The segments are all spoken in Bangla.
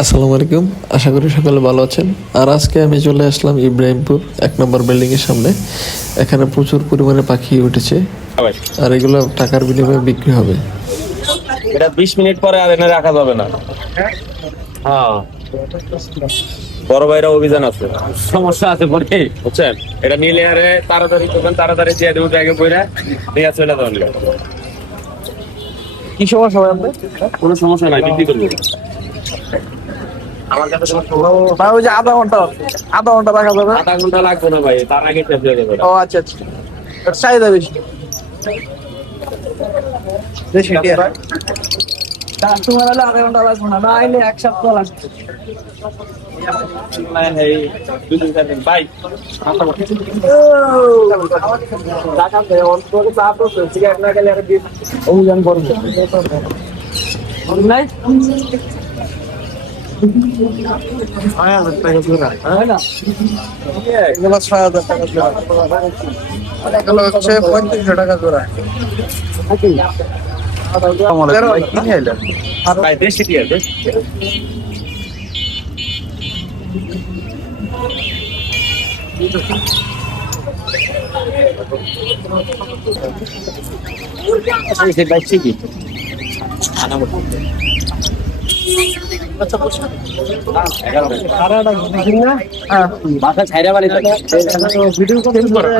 আসসালামু আলাইকুম, আশা করি সকালে ভালো আছেন। আর আজকে আমি চলে আসলাম ইব্রাহিমপুর 1 নম্বর বিল্ডিংয়ের সামনে। এখানে প্রচুর পরিমাণে পাখি উঠেছে, আর এগুলো টাকার বিনিময়ে বিক্রি হবে। এটা 20 মিনিট পরে আর এনে রাখা যাবে না। হ্যাঁ, বড় ভাইরা অভিযান আছে, সমস্যা আছে পরে বুঝছেন। এটা নিলে আরে তাড়াতাড়ি করবেন, তাড়াতাড়ি দিয়ে দেবো ব্যাগে বইরা নিয়ে চলে যাবেন। কি সমস্যা হবে আপনার? কোনো সমস্যা নাই, বিক্রি করবো। আমার কাছে ভাই ওই যে আধা ঘন্টা রাখা যাবে। আধা ঘন্টা লাগবে না ভাই, তার আগে টেপ দিয়ে দেবো। ও আচ্ছা আচ্ছা, এটা চাহিদা বেশি। বেশি টিয়া তোমার হলে আধা ঘন্টা লাগবে না, না আইলে 1 সপ্তাহ লাগবে। ভাই অভিযান করবে নাই 6,000 টাকা জোড়া, হয় না? এগুলো 6,000 টাকা জোড়া, এগুলো হচ্ছে 3500 টাকা জোড়া। ভাই দেশি দিয়ে দেশ। বাসা ছাইরা বাড়ি ভিডিও করা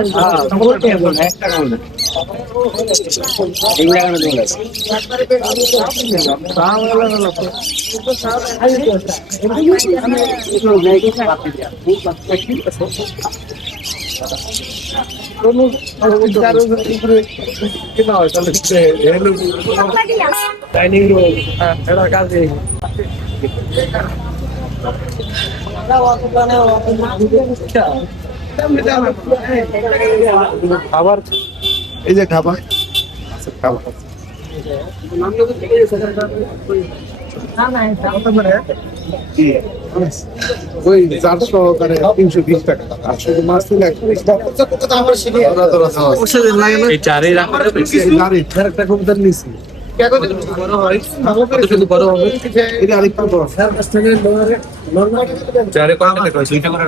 ডাইনিং রুম এটা কাজে খাবার, এই যে খাবার ওই 400 করে 320 টাকা, আর শুধু মাছ নিলে 120 টাকা। এই চারে রাখা একটা কবুতর নিছি বড় হয়, শুধু বড় হবে, এটা আরেকটু বড়। চারে কত টাকা? 2টা করে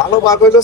ভালো বাঘ হইলো